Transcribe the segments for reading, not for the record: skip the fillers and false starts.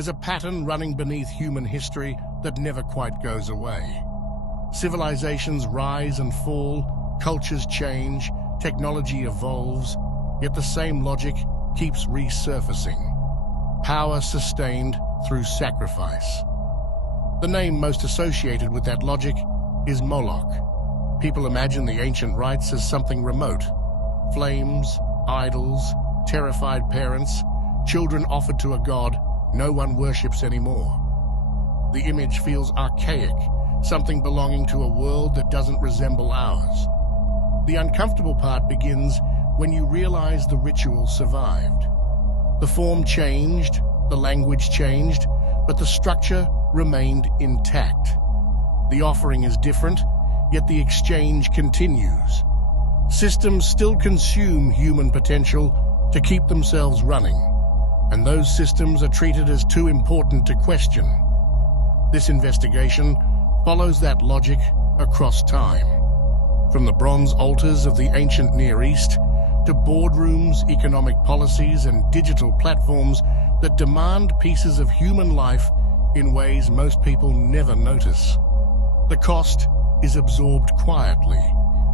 There's a pattern running beneath human history that never quite goes away. Civilizations rise and fall, cultures change, technology evolves, yet the same logic keeps resurfacing. Power sustained through sacrifice. The name most associated with that logic is Moloch. People imagine the ancient rites as something remote. Flames, idols, terrified parents, children offered to a god no one worships anymore. The image feels archaic, something belonging to a world that doesn't resemble ours. The uncomfortable part begins when you realize the ritual survived. The form changed, the language changed, but the structure remained intact. The offering is different, yet the exchange continues. Systems still consume human potential to keep themselves running, and those systems are treated as too important to question. This investigation follows that logic across time. From the bronze altars of the ancient Near East to boardrooms, economic policies, and digital platforms that demand pieces of human life in ways most people never notice. The cost is absorbed quietly,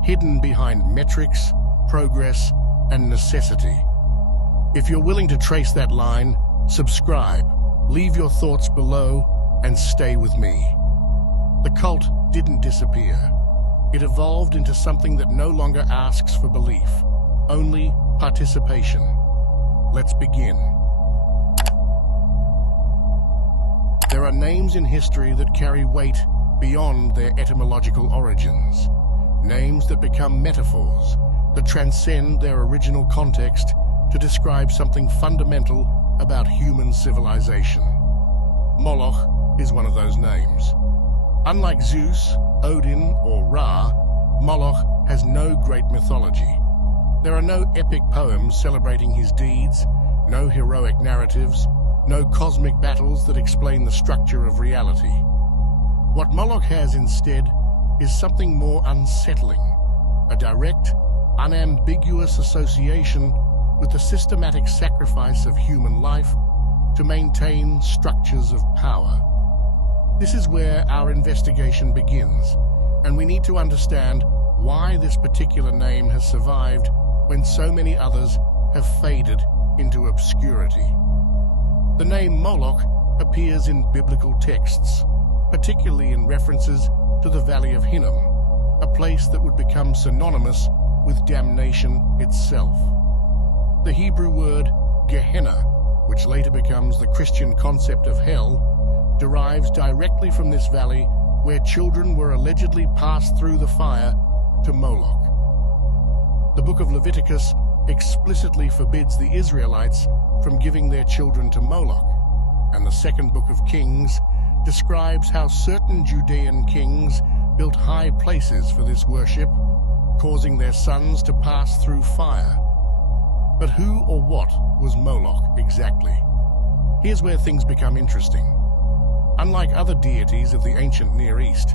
hidden behind metrics, progress, and necessity. If you're willing to trace that line, subscribe, leave your thoughts below, and stay with me. The cult didn't disappear. It evolved into something that no longer asks for belief, only participation. Let's begin. There are names in history that carry weight beyond their etymological origins. Names that become metaphors, that transcend their original context to describe something fundamental about human civilization. Moloch is one of those names. Unlike Zeus, Odin, or Ra, Moloch has no great mythology. There are no epic poems celebrating his deeds, no heroic narratives, no cosmic battles that explain the structure of reality. What Moloch has instead is something more unsettling, a direct, unambiguous association with the systematic sacrifice of human life to maintain structures of power. This is where our investigation begins, and we need to understand why this particular name has survived when so many others have faded into obscurity. The name Moloch appears in biblical texts, particularly in references to the Valley of Hinnom, a place that would become synonymous with damnation itself. The Hebrew word Gehenna, which later becomes the Christian concept of hell, derives directly from this valley where children were allegedly passed through the fire to Moloch. The book of Leviticus explicitly forbids the Israelites from giving their children to Moloch, and the second book of Kings describes how certain Judean kings built high places for this worship, causing their sons to pass through fire. But who or what was Moloch exactly? Here's where things become interesting. Unlike other deities of the ancient Near East,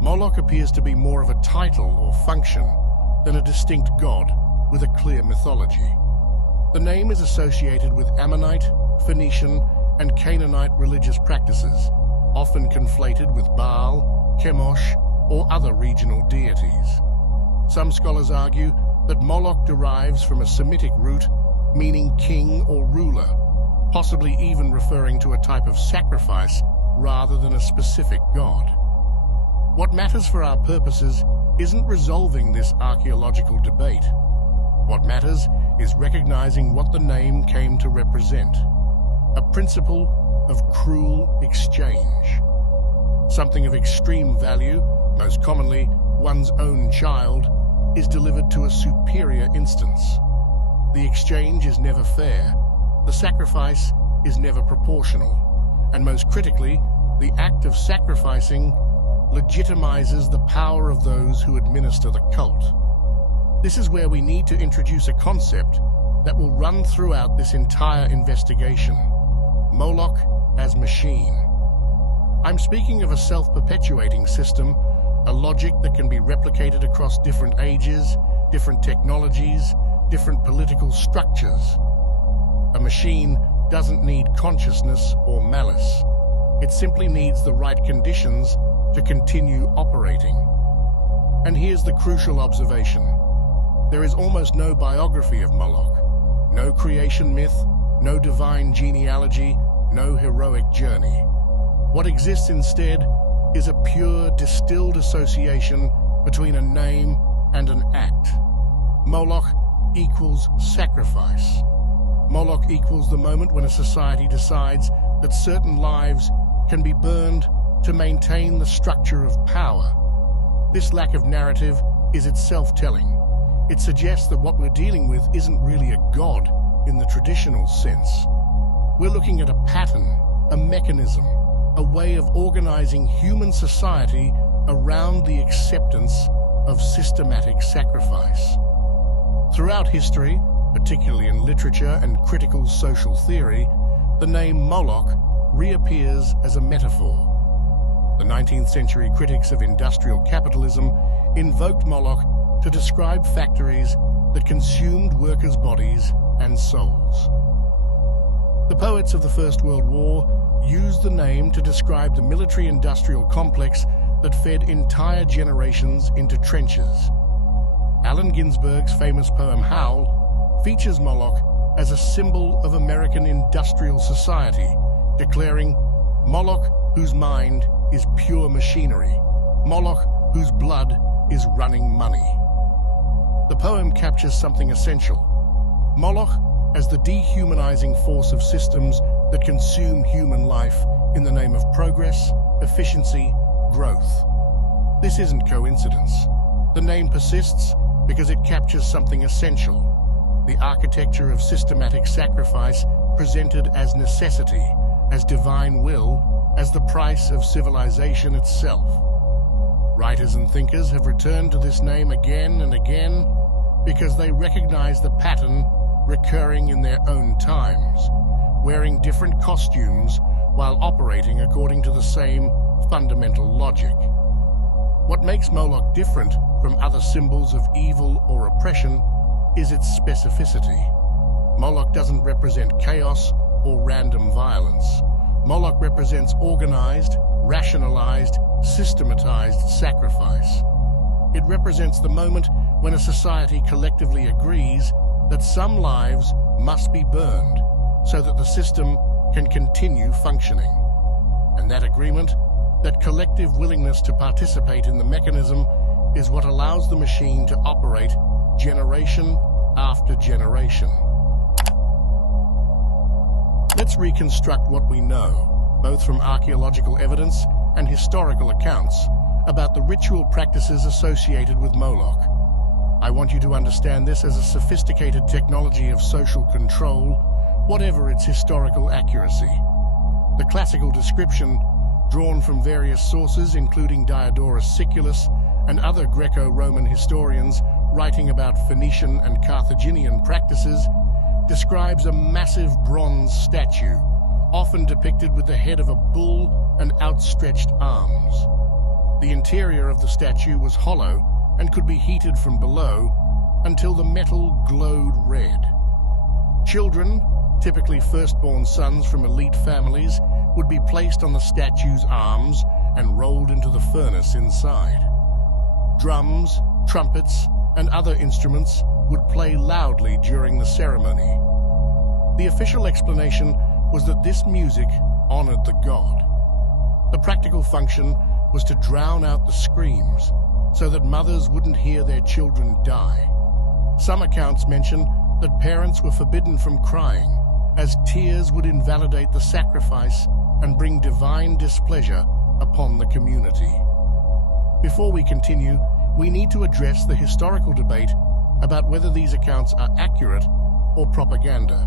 Moloch appears to be more of a title or function than a distinct god with a clear mythology. The name is associated with Ammonite, Phoenician, and Canaanite religious practices, often conflated with Baal, Chemosh, or other regional deities. Some scholars argue that Moloch derives from a Semitic root meaning king or ruler, possibly even referring to a type of sacrifice rather than a specific god. What matters for our purposes isn't resolving this archaeological debate. What matters is recognizing what the name came to represent: a principle of cruel exchange. Something of extreme value, most commonly one's own child, is delivered to a superior instance. The exchange is never fair, the sacrifice is never proportional, and most critically, the act of sacrificing legitimizes the power of those who administer the cult. This is where we need to introduce a concept that will run throughout this entire investigation: Moloch as machine. I'm speaking of a self-perpetuating system, a logic that can be replicated across different ages, different technologies, different political structures. A machine doesn't need consciousness or malice. It simply needs the right conditions to continue operating. And here's the crucial observation. There is almost no biography of Moloch. No creation myth, no divine genealogy, no heroic journey. What exists instead is a pure, distilled association between a name and an act. Moloch equals sacrifice. Moloch equals the moment when a society decides that certain lives can be burned to maintain the structure of power. This lack of narrative is itself telling. It suggests that what we're dealing with isn't really a god in the traditional sense. We're looking at a pattern, a mechanism, a way of organizing human society around the acceptance of systematic sacrifice. Throughout history, particularly in literature and critical social theory, the name Moloch reappears as a metaphor. The 19th century critics of industrial capitalism invoked Moloch to describe factories that consumed workers' bodies and souls. The poets of the First World War used the name to describe the military-industrial complex that fed entire generations into trenches. Allen Ginsberg's famous poem Howl features Moloch as a symbol of American industrial society, declaring, "Moloch whose mind is pure machinery, Moloch whose blood is running money." The poem captures something essential. Moloch as the dehumanizing force of systems that consume human life in the name of progress, efficiency, growth. This isn't coincidence. The name persists because it captures something essential: the architecture of systematic sacrifice presented as necessity, as divine will, as the price of civilization itself. Writers and thinkers have returned to this name again and again because they recognize the pattern recurring in their own times, wearing different costumes while operating according to the same fundamental logic. What makes Moloch different from other symbols of evil or oppression is its specificity. Moloch doesn't represent chaos or random violence. Moloch represents organized, rationalized, systematized sacrifice. It represents the moment when a society collectively agrees that some lives must be burned so that the system can continue functioning. And that agreement, that collective willingness to participate in the mechanism, is what allows the machine to operate generation after generation. Let's reconstruct what we know, both from archaeological evidence and historical accounts, about the ritual practices associated with Moloch. I want you to understand this as a sophisticated technology of social control, whatever its historical accuracy. The classical description, drawn from various sources including Diodorus Siculus and other Greco-Roman historians writing about Phoenician and Carthaginian practices, describes a massive bronze statue, often depicted with the head of a bull and outstretched arms. The interior of the statue was hollow and could be heated from below until the metal glowed red. Children, typically firstborn sons from elite families, would be placed on the statue's arms and rolled into the furnace inside. Drums, trumpets, and other instruments would play loudly during the ceremony. The official explanation was that this music honored the god. The practical function was to drown out the screams so that mothers wouldn't hear their children die. Some accounts mention that parents were forbidden from crying, as tears would invalidate the sacrifice and bring divine displeasure upon the community. Before we continue, we need to address the historical debate about whether these accounts are accurate or propaganda.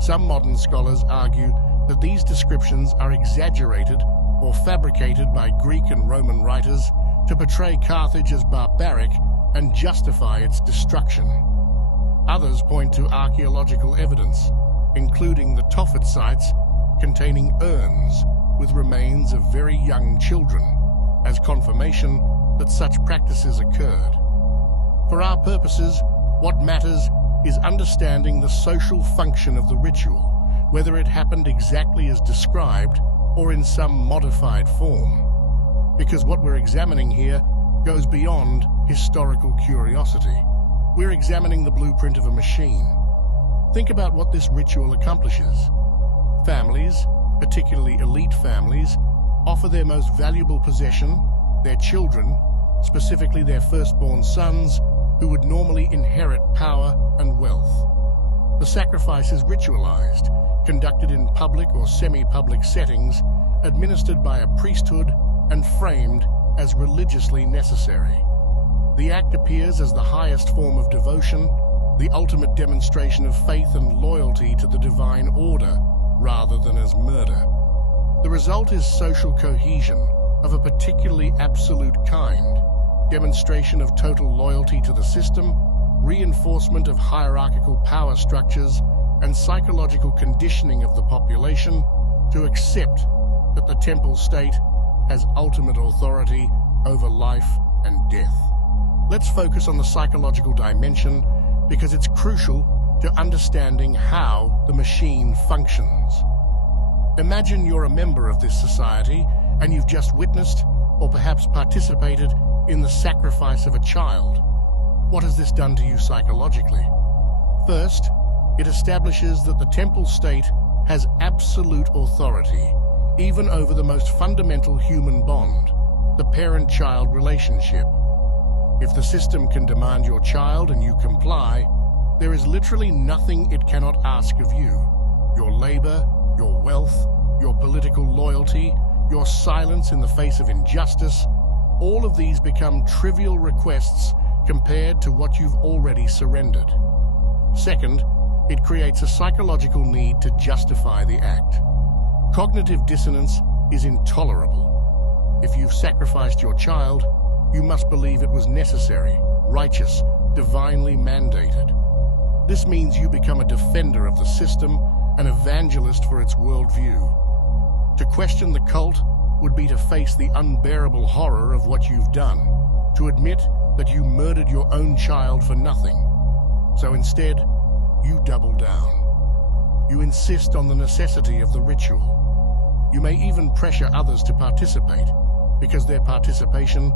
Some modern scholars argue that these descriptions are exaggerated or fabricated by Greek and Roman writers to portray Carthage as barbaric and justify its destruction. Others point to archaeological evidence, including the Tophet sites containing urns with remains of very young children, as confirmation that such practices occurred. For our purposes, what matters is understanding the social function of the ritual, whether it happened exactly as described or in some modified form. Because what we're examining here goes beyond historical curiosity. We're examining the blueprint of a machine. Think about what this ritual accomplishes. Families, particularly elite families, offer their most valuable possession, their children, specifically their firstborn sons, who would normally inherit power and wealth. The sacrifice is ritualized, conducted in public or semi-public settings, administered by a priesthood and framed as religiously necessary. The act appears as the highest form of devotion, the ultimate demonstration of faith and loyalty to the divine order, rather than as murder. The result is social cohesion of a particularly absolute kind, demonstration of total loyalty to the system, reinforcement of hierarchical power structures, and psychological conditioning of the population to accept that the temple state has ultimate authority over life and death. Let's focus on the psychological dimension because it's crucial to understanding how the machine functions. Imagine you're a member of this society and you've just witnessed or perhaps participated in the sacrifice of a child. What has this done to you psychologically? First, it establishes that the temple state has absolute authority, even over the most fundamental human bond, the parent-child relationship. If the system can demand your child and you comply, there is literally nothing it cannot ask of you. Your labor, your wealth, your political loyalty, your silence in the face of injustice, all of these become trivial requests compared to what you've already surrendered. Second, it creates a psychological need to justify the act. Cognitive dissonance is intolerable. If you've sacrificed your child, you must believe it was necessary, righteous, divinely mandated. This means you become a defender of the system, an evangelist for its worldview. To question the cult would be to face the unbearable horror of what you've done, to admit that you murdered your own child for nothing. So instead, you double down. You insist on the necessity of the ritual. You may even pressure others to participate, because their participation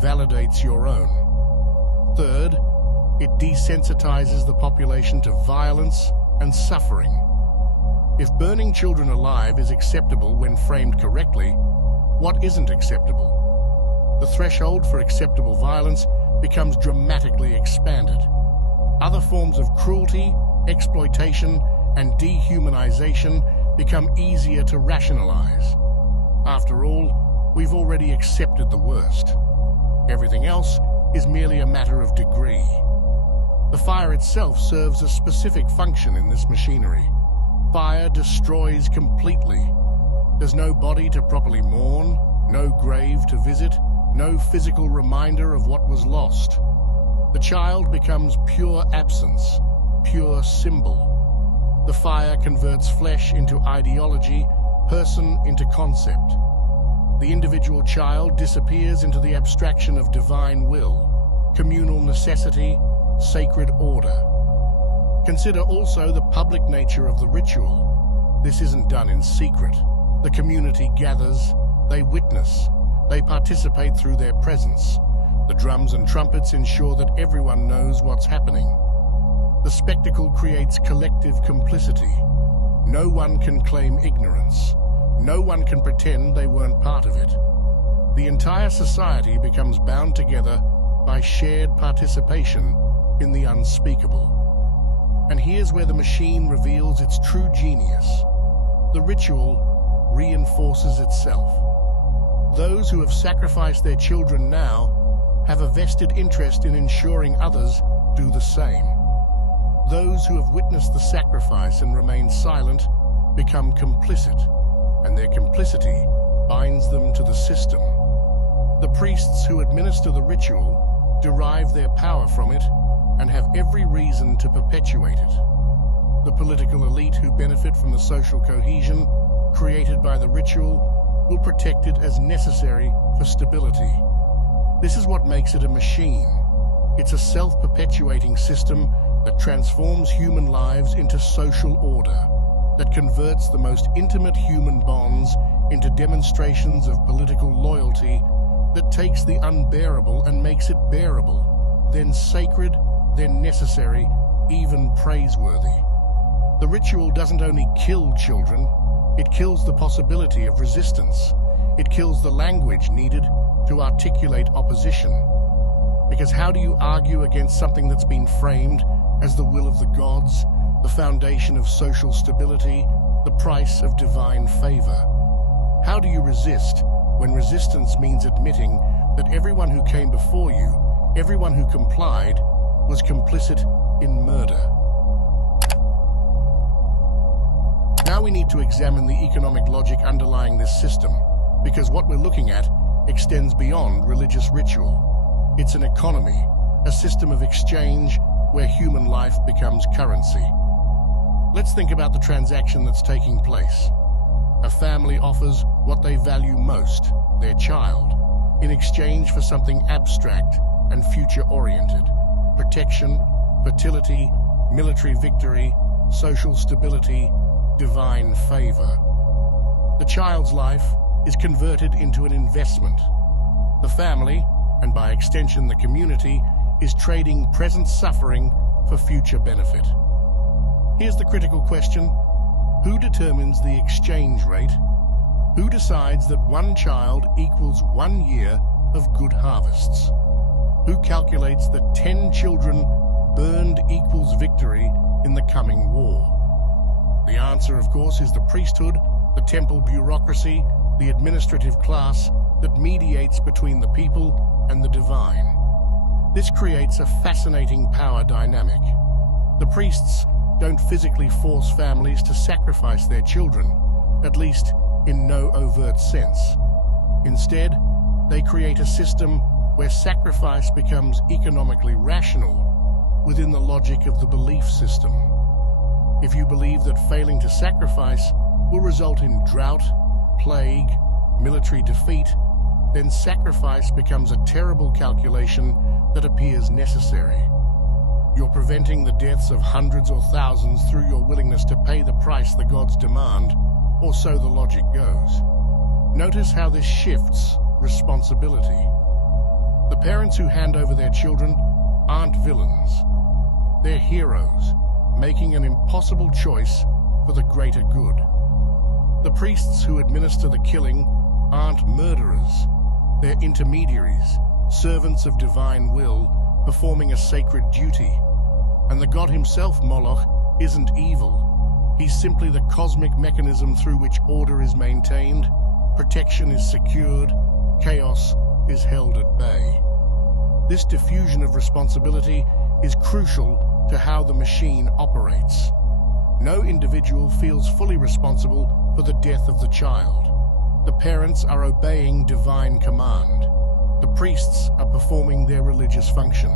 validates your own. Third, it desensitizes the population to violence and suffering. If burning children alive is acceptable when framed correctly, what isn't acceptable? The threshold for acceptable violence becomes dramatically expanded. Other forms of cruelty, exploitation, and dehumanization become easier to rationalize. After all, we've already accepted the worst. Everything else is merely a matter of degree. The fire itself serves a specific function in this machinery. Fire destroys completely. There's no body to properly mourn, no grave to visit, no physical reminder of what was lost. The child becomes pure absence, pure symbol. The fire converts flesh into ideology, person into concept. The individual child disappears into the abstraction of divine will, communal necessity, sacred order. Consider also the public nature of the ritual. This isn't done in secret. The community gathers, they witness, they participate through their presence. The drums and trumpets ensure that everyone knows what's happening. The spectacle creates collective complicity. No one can claim ignorance. No one can pretend they weren't part of it. The entire society becomes bound together by shared participation in the unspeakable. And here's where the machine reveals its true genius. The ritual reinforces itself. Those who have sacrificed their children now have a vested interest in ensuring others do the same. Those who have witnessed the sacrifice and remain silent become complicit, and their complicity binds them to the system. The priests who administer the ritual derive their power from it and have every reason to perpetuate it. The political elite who benefit from the social cohesion created by the ritual will protect it as necessary for stability. This is what makes it a machine. It's a self-perpetuating system that transforms human lives into social order. that converts the most intimate human bonds into demonstrations of political loyalty, that takes the unbearable and makes it bearable, then sacred, then necessary, even praiseworthy. The ritual doesn't only kill children, it kills the possibility of resistance. It kills the language needed to articulate opposition. Because how do you argue against something that's been framed as the will of the gods, the foundation of social stability, the price of divine favor? How do you resist when resistance means admitting that everyone who came before you, everyone who complied, was complicit in murder? Now we need to examine the economic logic underlying this system, because what we're looking at extends beyond religious ritual. It's an economy, a system of exchange where human life becomes currency. Let's think about the transaction that's taking place. A family offers what they value most, their child, in exchange for something abstract and future-oriented: protection, fertility, military victory, social stability, divine favor. The child's life is converted into an investment. The family, and by extension the community, is trading present suffering for future benefit. Here's the critical question: who determines the exchange rate? Who decides that one child equals 1 year of good harvests? Who calculates that 10 children burned equals victory in the coming war? The answer, of course, is the priesthood, the temple bureaucracy, the administrative class that mediates between the people and the divine. This creates a fascinating power dynamic. The priests don't physically force families to sacrifice their children, at least in no overt sense. Instead, they create a system where sacrifice becomes economically rational within the logic of the belief system. If you believe that failing to sacrifice will result in drought, plague, military defeat, then sacrifice becomes a terrible calculation that appears necessary. You're preventing the deaths of hundreds or thousands through your willingness to pay the price the gods demand, or so the logic goes. Notice how this shifts responsibility. The parents who hand over their children aren't villains. They're heroes, making an impossible choice for the greater good. The priests who administer the killing aren't murderers. They're intermediaries, servants of divine will, performing a sacred duty. And the god himself, Moloch, isn't evil. He's simply the cosmic mechanism through which order is maintained, protection is secured, chaos is held at bay. This diffusion of responsibility is crucial to how the machine operates. No individual feels fully responsible for the death of the child. The parents are obeying divine command. The priests are performing their religious function.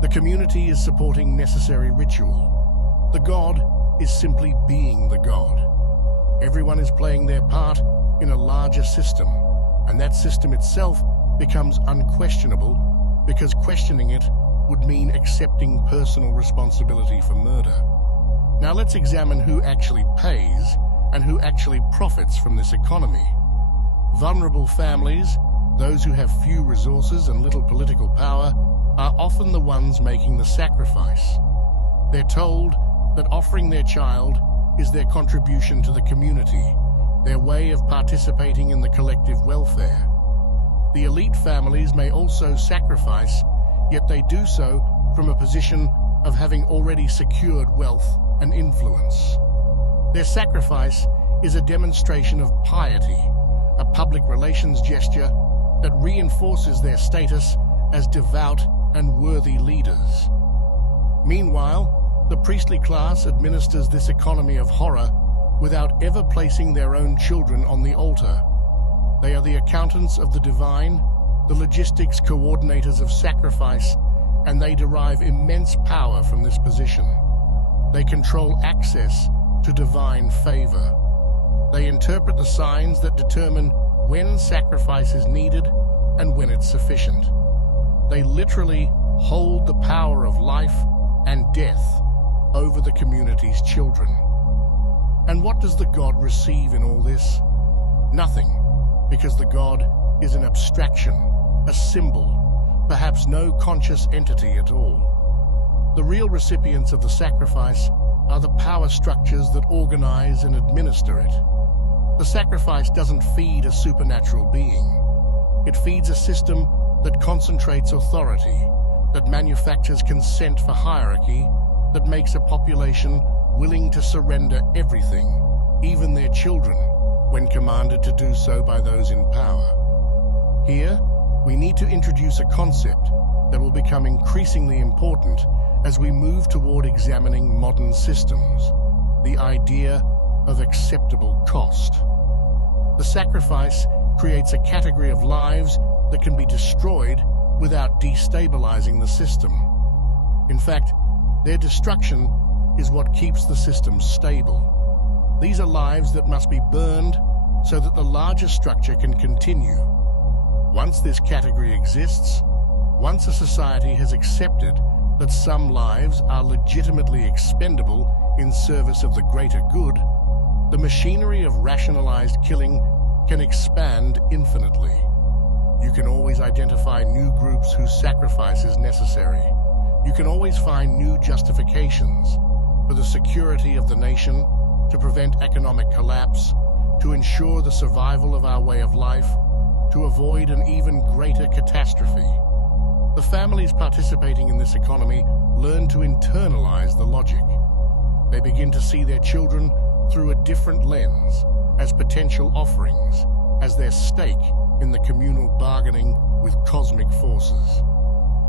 The community is supporting necessary ritual. The god is simply being the god. Everyone is playing their part in a larger system, and that system itself becomes unquestionable because questioning it would mean accepting personal responsibility for murder. Now let's examine who actually pays and who actually profits from this economy. Vulnerable families, those who have few resources and little political power, are often the ones making the sacrifice. They're told that offering their child is their contribution to the community, their way of participating in the collective welfare. The elite families may also sacrifice, yet they do so from a position of having already secured wealth and influence. Their sacrifice is a demonstration of piety, a public relations gesture that reinforces their status as devout and worthy leaders. Meanwhile, the priestly class administers this economy of horror without ever placing their own children on the altar. They are the accountants of the divine, the logistics coordinators of sacrifice, and they derive immense power from this position. They control access to divine favor. They interpret the signs that determine when sacrifice is needed and when it's sufficient. They literally hold the power of life and death over the community's children. And what does the God receive in all this? Nothing, because the God is an abstraction, a symbol, perhaps no conscious entity at all. The real recipients of the sacrifice are the power structures that organize and administer it. The sacrifice doesn't feed a supernatural being. It feeds a system that concentrates authority, that manufactures consent for hierarchy, that makes a population willing to surrender everything, even their children, when commanded to do so by those in power. Here, we need to introduce a concept that will become increasingly important as we move toward examining modern systems: the idea of acceptable cost. The sacrifice creates a category of lives that can be destroyed without destabilizing the system. In fact, their destruction is what keeps the system stable. These are lives that must be burned so that the larger structure can continue. Once this category exists, once a society has accepted that some lives are legitimately expendable in service of the greater good, the machinery of rationalized killing can expand infinitely. You can always identify new groups whose sacrifice is necessary. You can always find new justifications for the security of the nation, to prevent economic collapse, to ensure the survival of our way of life, to avoid an even greater catastrophe. The families participating in this economy learn to internalize the logic. They begin to see their children through a different lens, as potential offerings, as their stake in the communal bargaining with cosmic forces.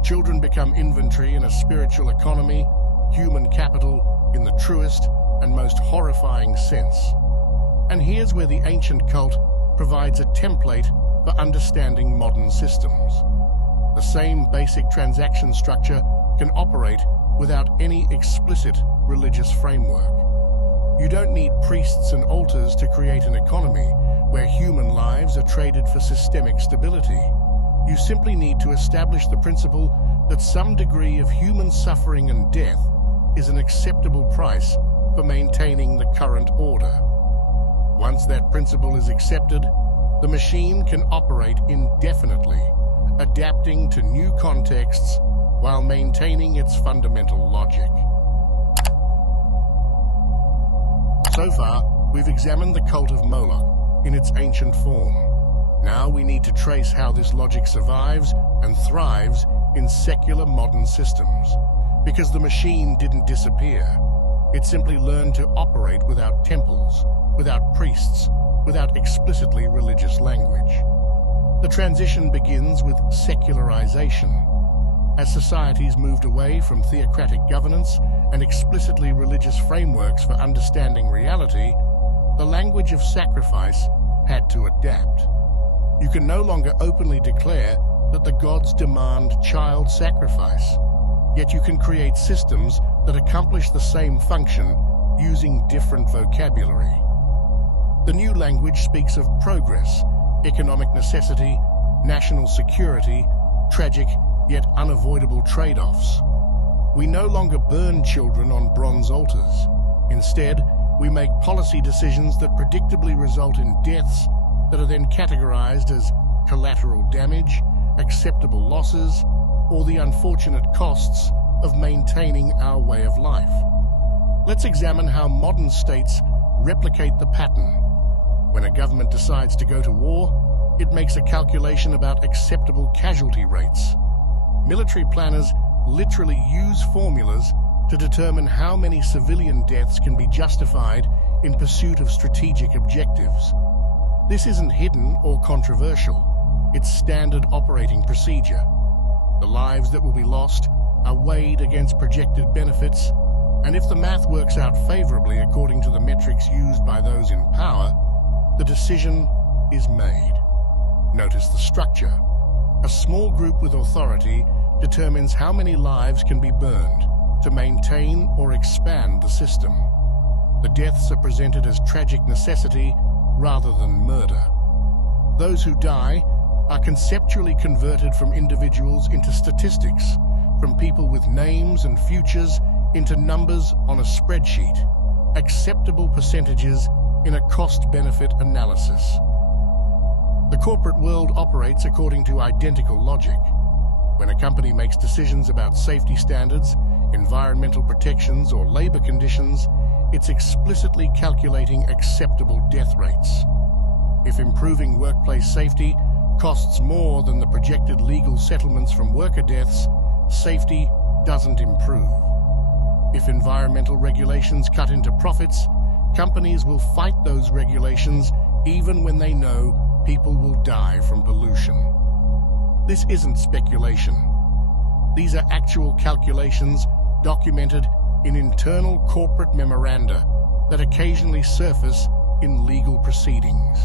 Children become inventory in a spiritual economy, human capital in the truest and most horrifying sense. And here's where the ancient cult provides a template for understanding modern systems. The same basic transaction structure can operate without any explicit religious framework. You don't need priests and altars to create an economy where human lives are traded for systemic stability. You simply need to establish the principle that some degree of human suffering and death is an acceptable price for maintaining the current order. Once that principle is accepted, the machine can operate indefinitely, adapting to new contexts while maintaining its fundamental logic. So far, we've examined the cult of Moloch in its ancient form. Now we need to trace how this logic survives and thrives in secular modern systems. Because the machine didn't disappear. It simply learned to operate without temples, without priests, without explicitly religious language. The transition begins with secularization. As societies moved away from theocratic governance and explicitly religious frameworks for understanding reality, the language of sacrifice had to adapt. You can no longer openly declare that the gods demand child sacrifice, yet you can create systems that accomplish the same function using different vocabulary. The new language speaks of progress, economic necessity, national security, tragic yet unavoidable trade-offs. We no longer burn children on bronze altars. Instead, we make policy decisions that predictably result in deaths that are then categorized as collateral damage, acceptable losses, or the unfortunate costs of maintaining our way of life. Let's examine how modern states replicate the pattern. When a government decides to go to war, it makes a calculation about acceptable casualty rates. Military planners literally use formulas to determine how many civilian deaths can be justified in pursuit of strategic objectives. This isn't hidden or controversial. It's standard operating procedure. The lives that will be lost are weighed against projected benefits, and if the math works out favorably according to the metrics used by those in power, the decision is made. Notice the structure. A small group with authority determines how many lives can be burned to maintain or expand the system. The deaths are presented as tragic necessity rather than murder. Those who die are conceptually converted from individuals into statistics, from people with names and futures into numbers on a spreadsheet. acceptable percentages in a cost-benefit analysis. The corporate world operates according to identical logic. When a company makes decisions about safety standards, environmental protections, or labor conditions, it's explicitly calculating acceptable death rates. If improving workplace safety costs more than the projected legal settlements from worker deaths, safety doesn't improve. If environmental regulations cut into profits, companies will fight those regulations even when they know people will die from pollution. This isn't speculation. These are actual calculations documented in internal corporate memoranda that occasionally surface in legal proceedings.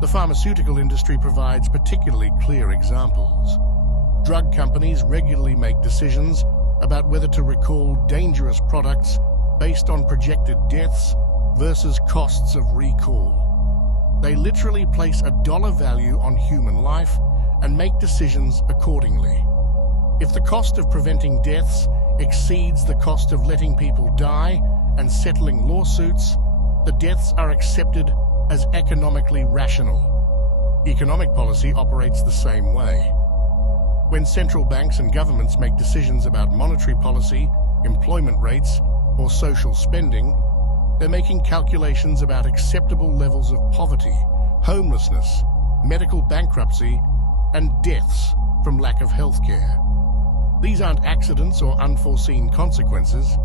The pharmaceutical industry provides particularly clear examples. Drug companies regularly make decisions about whether to recall dangerous products based on projected deaths versus costs of recall. They literally place a dollar value on human life and make decisions accordingly. If the cost of preventing deaths exceeds the cost of letting people die and settling lawsuits, the deaths are accepted as economically rational. Economic policy operates the same way. When central banks and governments make decisions about monetary policy, employment rates, or social spending, they're making calculations about acceptable levels of poverty, homelessness, medical bankruptcy, and deaths from lack of health care. These aren't accidents or unforeseen consequences.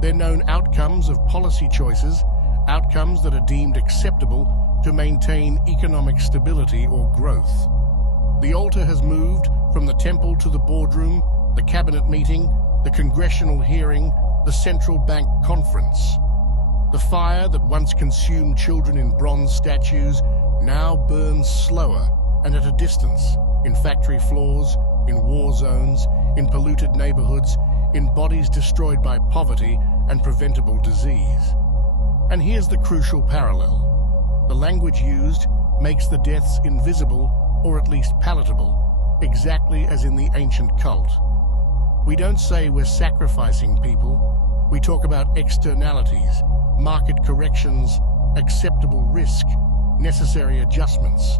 They're known outcomes of policy choices, outcomes that are deemed acceptable to maintain economic stability or growth. The altar has moved from the temple to the boardroom, the cabinet meeting, the congressional hearing, the central bank conference. The fire that once consumed children in bronze statues now burns slower and at a distance, in factory floors, in war zones, in polluted neighborhoods, in bodies destroyed by poverty and preventable disease. And here's the crucial parallel. The language used makes the deaths invisible, or at least palatable, exactly as in the ancient cult. We don't say we're sacrificing people. We talk about externalities, market corrections, acceptable risk, necessary adjustments.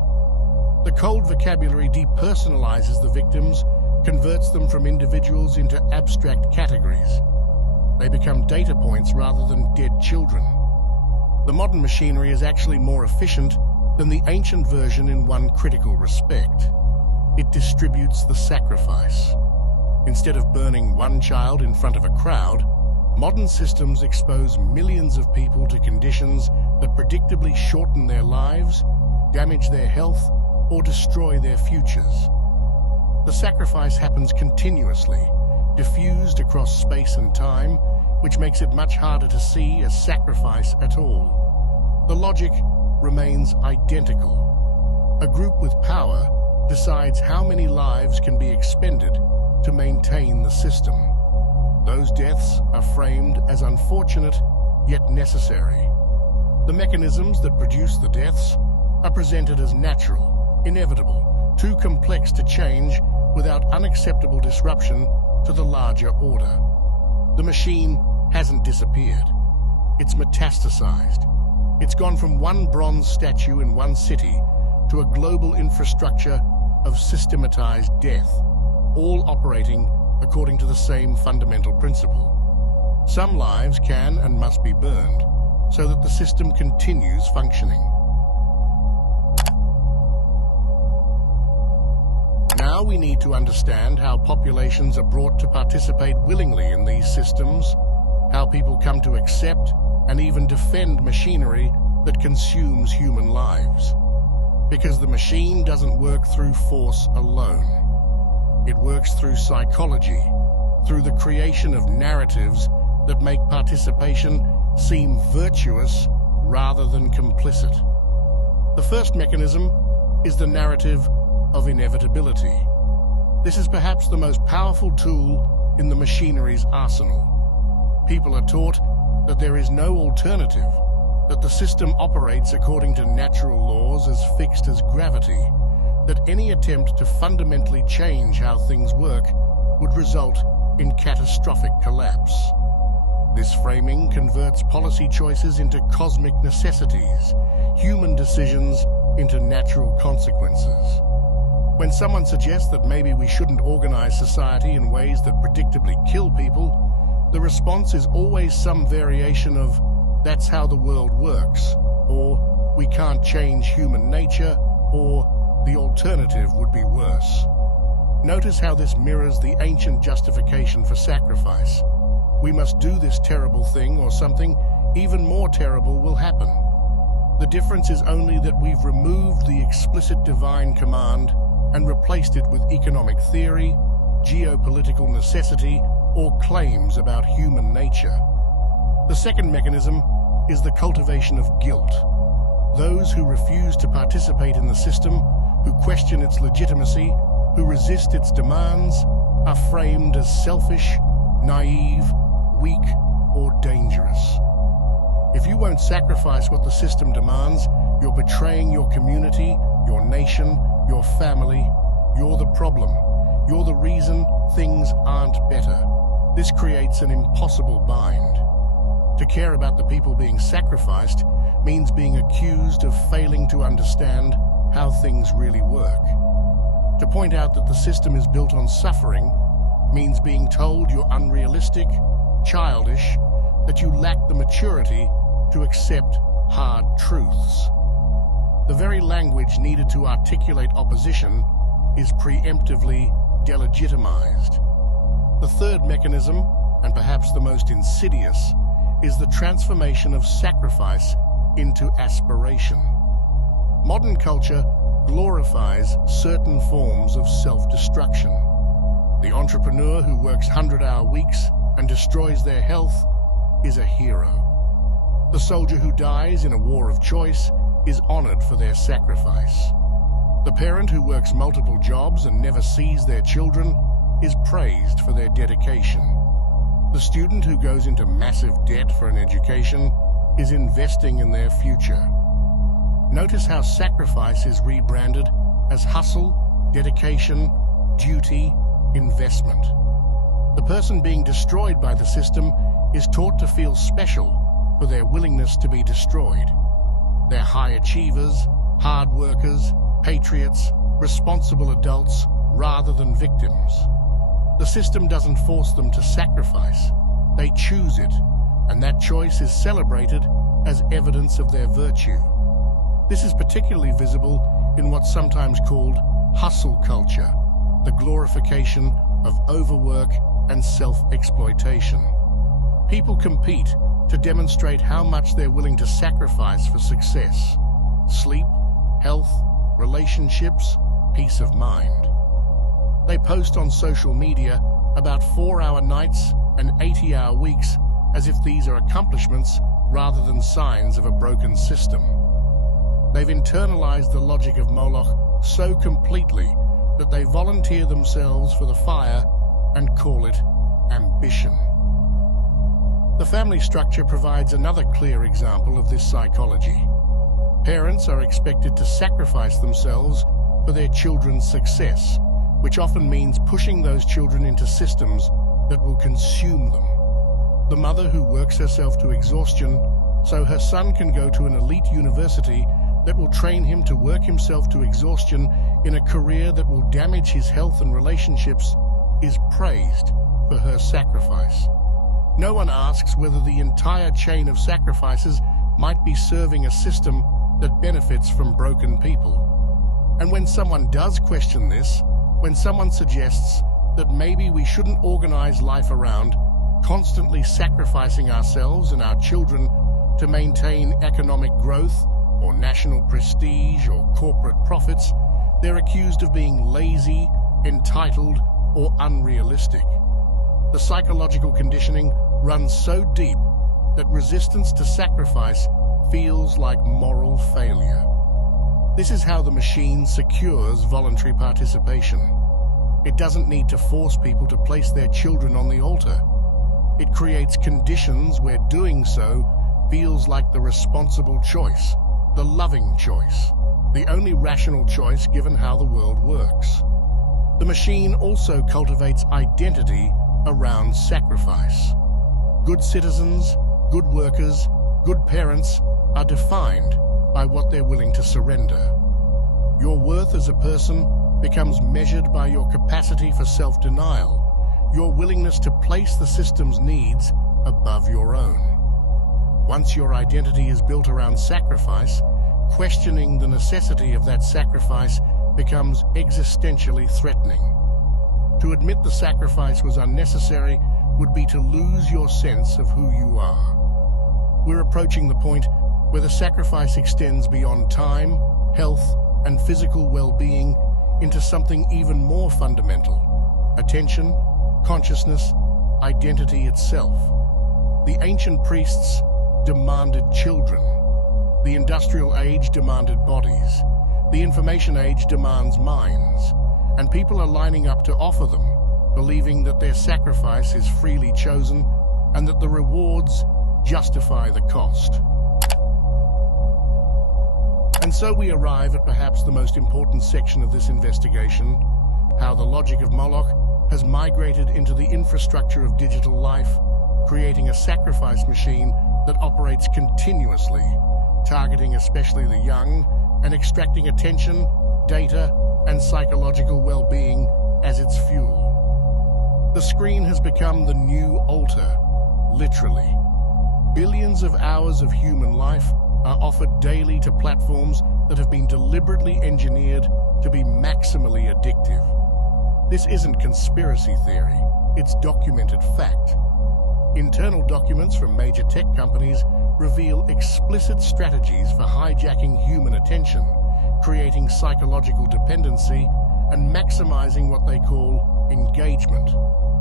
The cold vocabulary depersonalizes the victims, converts them from individuals into abstract categories. They become data points rather than dead children. The modern machinery is actually more efficient than the ancient version in one critical respect. It distributes the sacrifice. Instead of burning one child in front of a crowd, modern systems expose millions of people to conditions that predictably shorten their lives, damage their health, or destroy their futures. The sacrifice happens continuously, diffused across space and time, which makes it much harder to see as sacrifice at all. The logic remains identical. A group with power decides how many lives can be expended to maintain the system. Those deaths are framed as unfortunate, yet necessary. The mechanisms that produce the deaths are presented as natural, inevitable, too complex to change without unacceptable disruption to the larger order. The machine hasn't disappeared. It's metastasized. It's gone from one bronze statue in one city to a global infrastructure of systematized death, all operating according to the same fundamental principle. Some lives can and must be burned so that the system continues functioning. Now we need to understand how populations are brought to participate willingly in these systems, how people come to accept and even defend machinery that consumes human lives. Because the machine doesn't work through force alone. It works through psychology, through the creation of narratives that make participation seem virtuous rather than complicit. The first mechanism is the narrative of inevitability. This is perhaps the most powerful tool in the machinery's arsenal. People are taught that there is no alternative, that the system operates according to natural laws as fixed as gravity, that any attempt to fundamentally change how things work would result in catastrophic collapse. This framing converts policy choices into cosmic necessities, human decisions into natural consequences. When someone suggests that maybe we shouldn't organize society in ways that predictably kill people, the response is always some variation of, "That's how the world works," or "We can't change human nature," or "The alternative would be worse." Notice how this mirrors the ancient justification for sacrifice. We must do this terrible thing or something even more terrible will happen. The difference is only that we've removed the explicit divine command and replaced it with economic theory, geopolitical necessity, or claims about human nature. The second mechanism is the cultivation of guilt. Those who refuse to participate in the system, who question its legitimacy, who resist its demands, are framed as selfish, naive, weak, or dangerous. If you won't sacrifice what the system demands, you're betraying your community, your nation, your family. You're the problem. You're the reason things aren't better. This creates an impossible bind. To care about the people being sacrificed means being accused of failing to understand how things really work. To point out that the system is built on suffering means being told you're unrealistic, childish, that you lack the maturity to accept hard truths. The very language needed to articulate opposition is preemptively delegitimized. The third mechanism, and perhaps the most insidious, is the transformation of sacrifice into aspiration. Modern culture glorifies certain forms of self-destruction. The entrepreneur who works 100-hour weeks and destroys their health is a hero. The soldier who dies in a war of choice is honored for their sacrifice. The parent who works multiple jobs and never sees their children is praised for their dedication. The student who goes into massive debt for an education is investing in their future. Notice how sacrifice is rebranded as hustle, dedication, duty, investment. The person being destroyed by the system is taught to feel special for their willingness to be destroyed. They're high achievers, hard workers, patriots, responsible adults, rather than victims. The system doesn't force them to sacrifice. They choose it, and that choice is celebrated as evidence of their virtue. This is particularly visible in what's sometimes called hustle culture, the glorification of overwork and self-exploitation. People compete to demonstrate how much they're willing to sacrifice for success: sleep, health, relationships, peace of mind. They post on social media about 4-hour nights and 80-hour weeks as if these are accomplishments rather than signs of a broken system. They've internalized the logic of MOLOCH so completely that they volunteer themselves for the fire and call it ambition. The family structure provides another clear example of this psychology. Parents are expected to sacrifice themselves for their children's success, which often means pushing those children into systems that will consume them. The mother who works herself to exhaustion so her son can go to an elite university that will train him to work himself to exhaustion in a career that will damage his health and relationships is praised for her sacrifice. No one asks whether the entire chain of sacrifices might be serving a system that benefits from broken people. And when someone does question this, when someone suggests that maybe we shouldn't organize life around constantly sacrificing ourselves and our children to maintain economic growth or national prestige or corporate profits, they're accused of being lazy, entitled, or unrealistic. The psychological conditioning runs so deep that resistance to sacrifice feels like moral failure. This is how the machine secures voluntary participation. It doesn't need to force people to place their children on the altar. It creates conditions where doing so feels like the responsible choice, the loving choice, the only rational choice given how the world works. The machine also cultivates identity around sacrifice. Good citizens, good workers, good parents are defined by what they're willing to surrender. Your worth as a person becomes measured by your capacity for self-denial, your willingness to place the system's needs above your own. Once your identity is built around sacrifice, questioning the necessity of that sacrifice becomes existentially threatening. To admit the sacrifice was unnecessary would be to lose your sense of who you are. We're approaching the point where the sacrifice extends beyond time, health, and physical well-being into something even more fundamental: attention, consciousness, identity itself. The ancient priests demanded children. The industrial age demanded bodies. The information age demands minds. And people are lining up to offer them, believing that their sacrifice is freely chosen and that the rewards justify the cost. And so we arrive at perhaps the most important section of this investigation: how the logic of MOLOCH has migrated into the infrastructure of digital life, creating a sacrifice machine that operates continuously, targeting especially the young and extracting attention, data, and psychological well-being as its fuel. The screen has become the new altar, literally. Billions of hours of human life are offered daily to platforms that have been deliberately engineered to be maximally addictive. This isn't conspiracy theory, it's documented fact. Internal documents from major tech companies reveal explicit strategies for hijacking human attention, creating psychological dependency, and maximizing what they call engagement,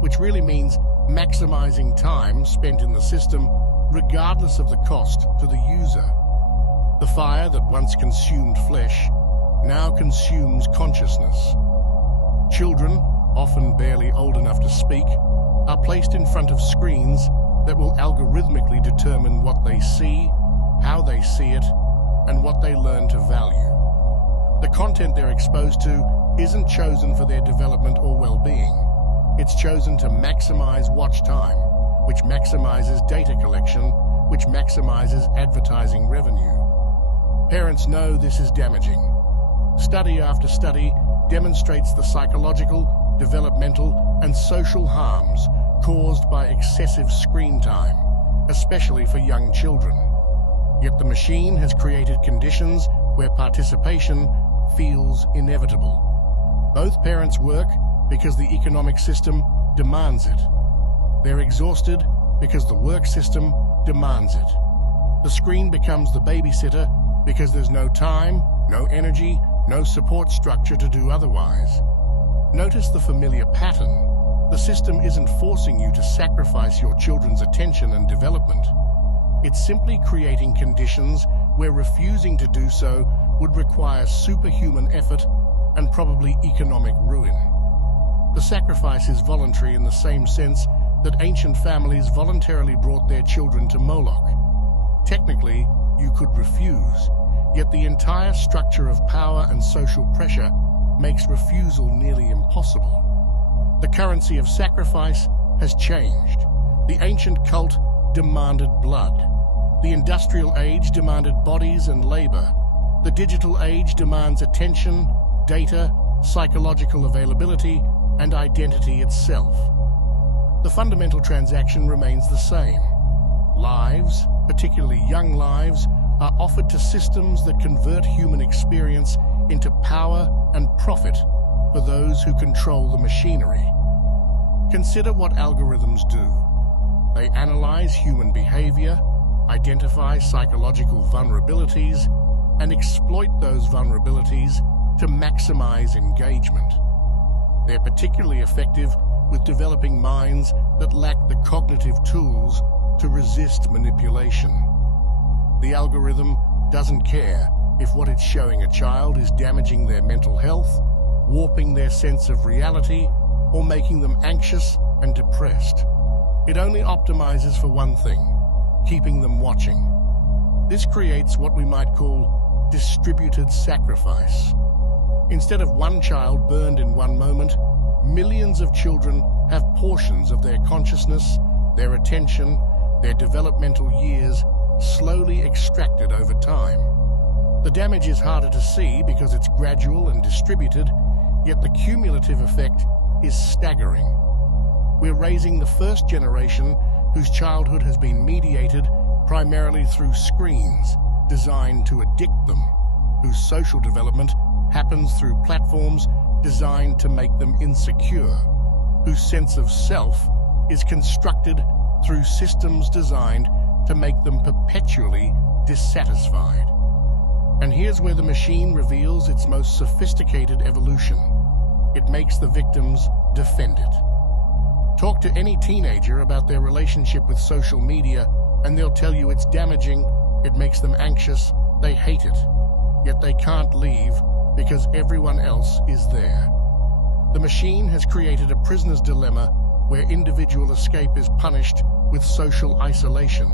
which really means maximizing time spent in the system regardless of the cost to the user. The fire that once consumed flesh now consumes consciousness. Children, often barely old enough to speak, are placed in front of screens that will algorithmically determine what they see, how they see it, and what they learn to value. The content they're exposed to isn't chosen for their development or well-being. It's chosen to maximize watch time, which maximizes data collection, which maximizes advertising revenue. Parents know this is damaging. Study after study demonstrates the psychological, developmental, and social harms caused by excessive screen time, especially for young children. Yet the machine has created conditions where participation feels inevitable. Both parents work because the economic system demands it. They're exhausted because the work system demands it. The screen becomes the babysitter because there's no time, no energy, no support structure to do otherwise. Notice the familiar pattern. The system isn't forcing you to sacrifice your children's attention and development. It's simply creating conditions where refusing to do so would require superhuman effort and probably economic ruin. The sacrifice is voluntary in the same sense that ancient families voluntarily brought their children to Moloch. Technically, you could refuse, yet the entire structure of power and social pressure makes refusal nearly impossible. The currency of sacrifice has changed. The ancient cult demanded blood. The industrial age demanded bodies and labor. The digital age demands attention, data, psychological availability, and identity itself. The fundamental transaction remains the same. Lives, particularly young lives, are offered to systems that convert human experience into power and profit for those who control the machinery. Consider what algorithms do. They analyze human behavior, identify psychological vulnerabilities, and exploit those vulnerabilities to maximize engagement. They're particularly effective with developing minds that lack the cognitive tools to resist manipulation. The algorithm doesn't care if what it's showing a child is damaging their mental health, warping their sense of reality, or making them anxious and depressed. It only optimizes for one thing: keeping them watching. This creates what we might call distributed sacrifice. Instead of one child burned in one moment, millions of children have portions of their consciousness, their attention, their developmental years slowly extracted over time. The damage is harder to see because it's gradual and distributed, yet the cumulative effect is staggering. We're raising the first generation whose childhood has been mediated primarily through screens designed to addict them, whose social development happens through platforms designed to make them insecure, whose sense of self is constructed through systems designed to make them perpetually dissatisfied. And here's where the machine reveals its most sophisticated evolution. It makes the victims defend it. Talk to any teenager about their relationship with social media, and they'll tell you it's damaging, it makes them anxious, they hate it. Yet they can't leave because everyone else is there. The machine has created a prisoner's dilemma where individual escape is punished with social isolation.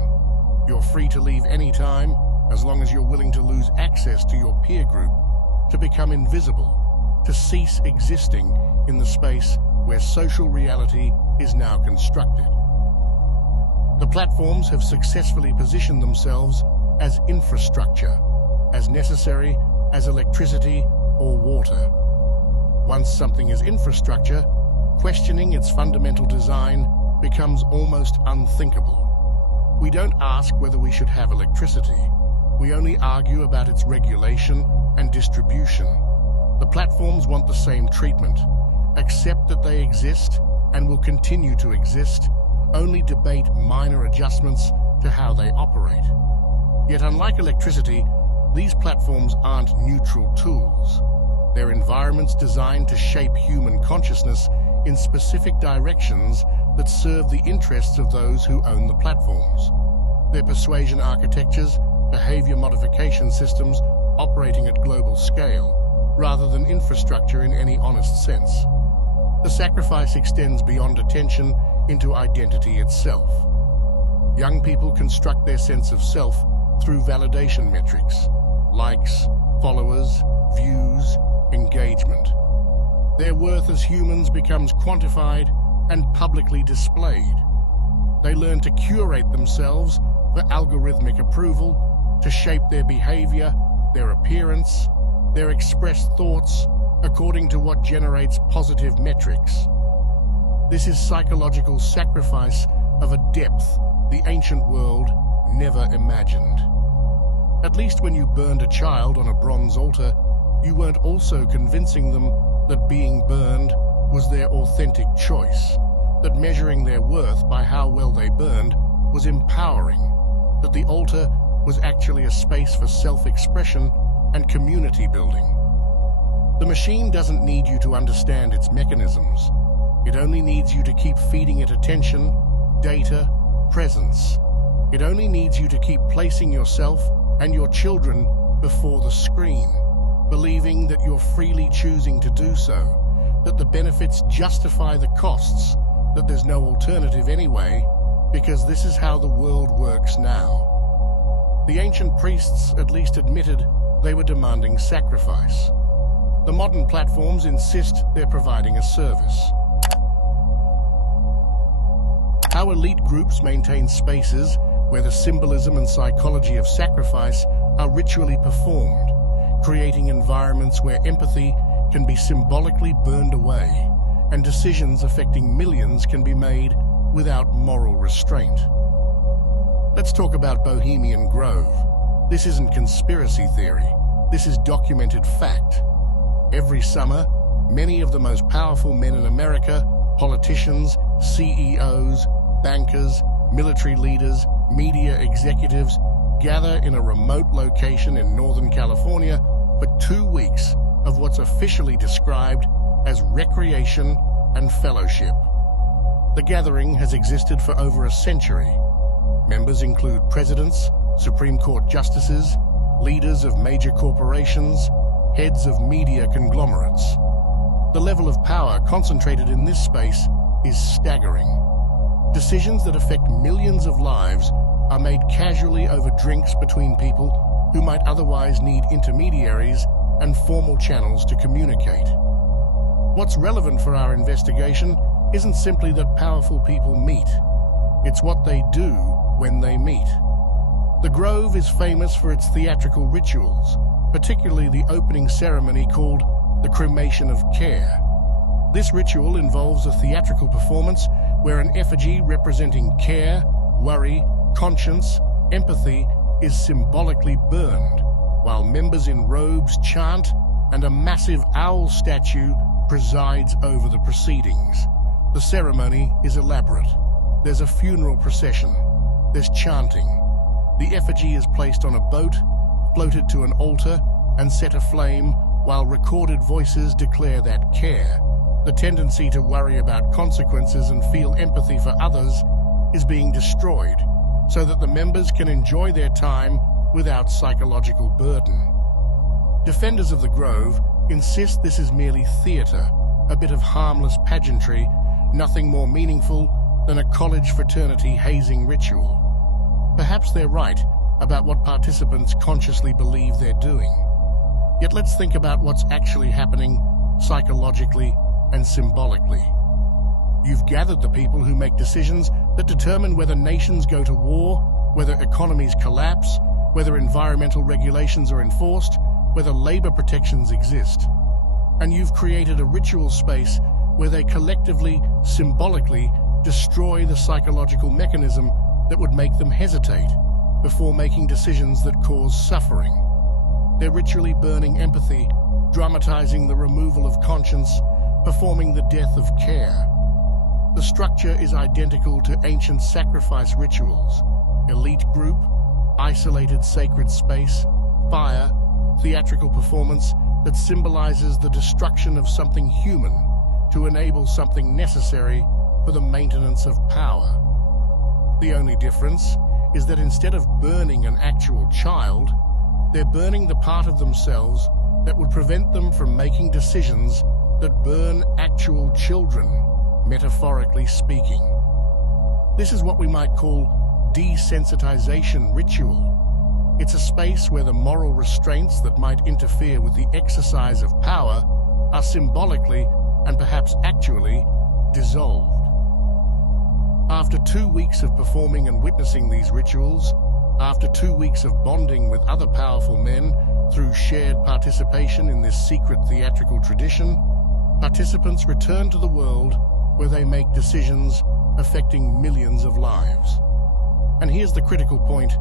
You're free to leave anytime, as long as you're willing to lose access to your peer group, to become invisible, to cease existing in the space where social reality is now constructed. The platforms have successfully positioned themselves as infrastructure, as necessary as electricity or water. Once something is infrastructure, questioning its fundamental design becomes almost unthinkable. We don't ask whether we should have electricity. We only argue about its regulation and distribution. The platforms want the same treatment. Accept that they exist and will continue to exist, only debate minor adjustments to how they operate. Yet unlike electricity, these platforms aren't neutral tools. They're environments designed to shape human consciousness in specific directions that serve the interests of those who own the platforms. They're persuasion architectures, behavior modification systems operating at global scale, rather than infrastructure in any honest sense. The sacrifice extends beyond attention into identity itself. Young people construct their sense of self through validation metrics, likes, followers, views, engagement. Their worth as humans becomes quantified and publicly displayed. They learn to curate themselves for algorithmic approval, to shape their behavior, their appearance, their expressed thoughts according to what generates positive metrics. This is psychological sacrifice of a depth the ancient world never imagined. At least when you burned a child on a bronze altar, you weren't also convincing them that being burned was their authentic choice, that measuring their worth by how well they burned was empowering, that the altar was actually a space for self-expression and community building. The machine doesn't need you to understand its mechanisms. It only needs you to keep feeding it attention, data, presence. It only needs you to keep placing yourself and your children before the screen, believing that you're freely choosing to do so, that the benefits justify the costs, that there's no alternative anyway, because this is how the world works now. The ancient priests at least admitted they were demanding sacrifice. The modern platforms insist they're providing a service. How elite groups maintain spaces where the symbolism and psychology of sacrifice are ritually performed, creating environments where empathy can be symbolically burned away and decisions affecting millions can be made without moral restraint. Let's talk about Bohemian Grove. This isn't conspiracy theory. This is documented fact. Every summer, many of the most powerful men in America, politicians, CEOs, bankers, military leaders, media executives, gather in a remote location in Northern California for 2 weeks of what's officially described as recreation and fellowship. The gathering has existed for over a century. Members include presidents, Supreme Court justices, leaders of major corporations, heads of media conglomerates. The level of power concentrated in this space is staggering. Decisions that affect millions of lives are made casually over drinks between people who might otherwise need intermediaries and formal channels to communicate. What's relevant for our investigation isn't simply that powerful people meet. It's what they do when they meet. The Grove is famous for its theatrical rituals, particularly the opening ceremony called the Cremation of Care. This ritual involves a theatrical performance where an effigy representing care, worry, conscience, empathy is symbolically burned, while members in robes chant and a massive owl statue presides over the proceedings. The ceremony is elaborate. There's a funeral procession. There's chanting. The effigy is placed on a boat, floated to an altar, and set aflame while recorded voices declare that care, the tendency to worry about consequences and feel empathy for others, is being destroyed so that the members can enjoy their time without psychological burden. Defenders of the Grove insist this is merely theatre, a bit of harmless pageantry, nothing more meaningful than a college fraternity hazing ritual. Perhaps they're right about what participants consciously believe they're doing. Yet let's think about what's actually happening psychologically and symbolically. You've gathered the people who make decisions that determine whether nations go to war, whether economies collapse, whether environmental regulations are enforced, whether labor protections exist. And you've created a ritual space where they collectively, symbolically, destroy the psychological mechanism that would make them hesitate before making decisions that cause suffering. They're ritually burning empathy, dramatizing the removal of conscience, performing the death of care. The structure is identical to ancient sacrifice rituals: elite group, isolated sacred space, fire, theatrical performance that symbolizes the destruction of something human to enable something necessary for the maintenance of power. The only difference is that instead of burning an actual child, they're burning the part of themselves that would prevent them from making decisions that burn actual children, metaphorically speaking. This is what we might call desensitization ritual. It's a space where the moral restraints that might interfere with the exercise of power are symbolically and perhaps actually dissolved. After 2 weeks of performing and witnessing these rituals, after 2 weeks of bonding with other powerful men through shared participation in this secret theatrical tradition, participants return to the world where they make decisions affecting millions of lives. And here's the critical point.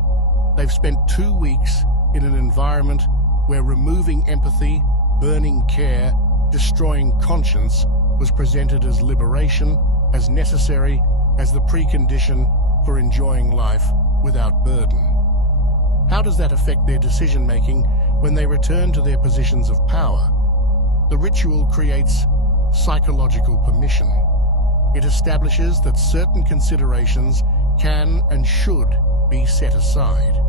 They've spent 2 weeks in an environment where removing empathy, burning care, destroying conscience was presented as liberation, as necessary, as the precondition for enjoying life without burden. How does that affect their decision-making when they return to their positions of power? The ritual creates psychological permission. It establishes that certain considerations can and should be set aside.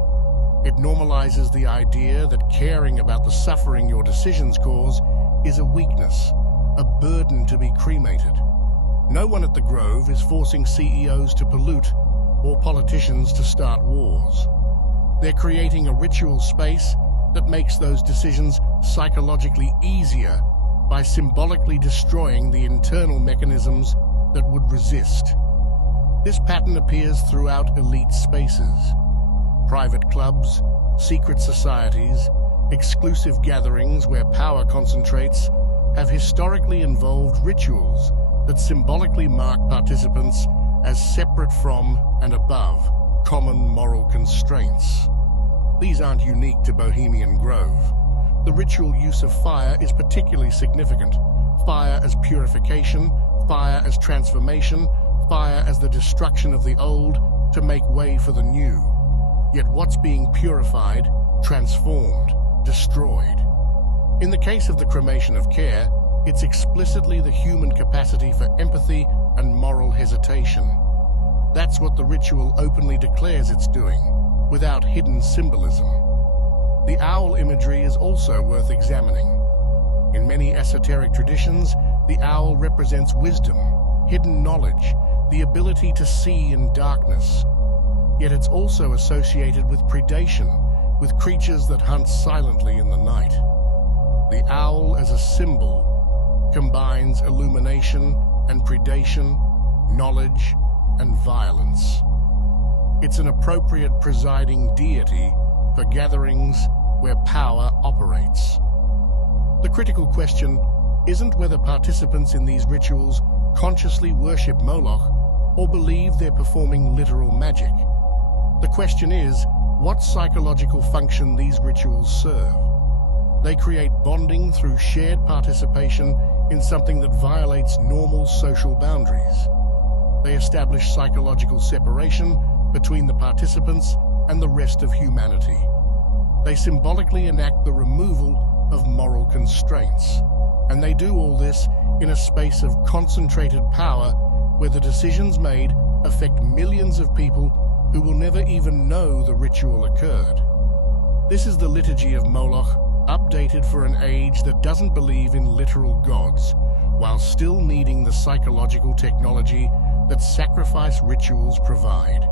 It normalizes the idea that caring about the suffering your decisions cause is a weakness, a burden to be cremated. No one at the Grove is forcing CEOs to pollute or politicians to start wars. They're creating a ritual space that makes those decisions psychologically easier by symbolically destroying the internal mechanisms that would resist. This pattern appears throughout elite spaces. Private clubs, secret societies, exclusive gatherings where power concentrates have historically involved rituals that symbolically mark participants as separate from and above common moral constraints. These aren't unique to Bohemian Grove. The ritual use of fire is particularly significant. Fire as purification, fire as transformation, fire as the destruction of the old to make way for the new. Yet what's being purified, transformed, destroyed? In the case of the cremation of care, it's explicitly the human capacity for empathy and moral hesitation. That's what the ritual openly declares it's doing, without hidden symbolism. The owl imagery is also worth examining. In many esoteric traditions, the owl represents wisdom, hidden knowledge, the ability to see in darkness. Yet it's also associated with predation, with creatures that hunt silently in the night. The owl as a symbol combines illumination and predation, knowledge and violence. It's an appropriate presiding deity for gatherings where power operates. The critical question isn't whether participants in these rituals consciously worship Moloch or believe they're performing literal magic. The question is what psychological function these rituals serve. They create bonding through shared participation in something that violates normal social boundaries. They establish psychological separation between the participants and the rest of humanity. They symbolically enact the removal of moral constraints. And they do all this in a space of concentrated power where the decisions made affect millions of people who will never even know the ritual occurred. This is the liturgy of Moloch, updated for an age that doesn't believe in literal gods, while still needing the psychological technology that sacrifice rituals provide.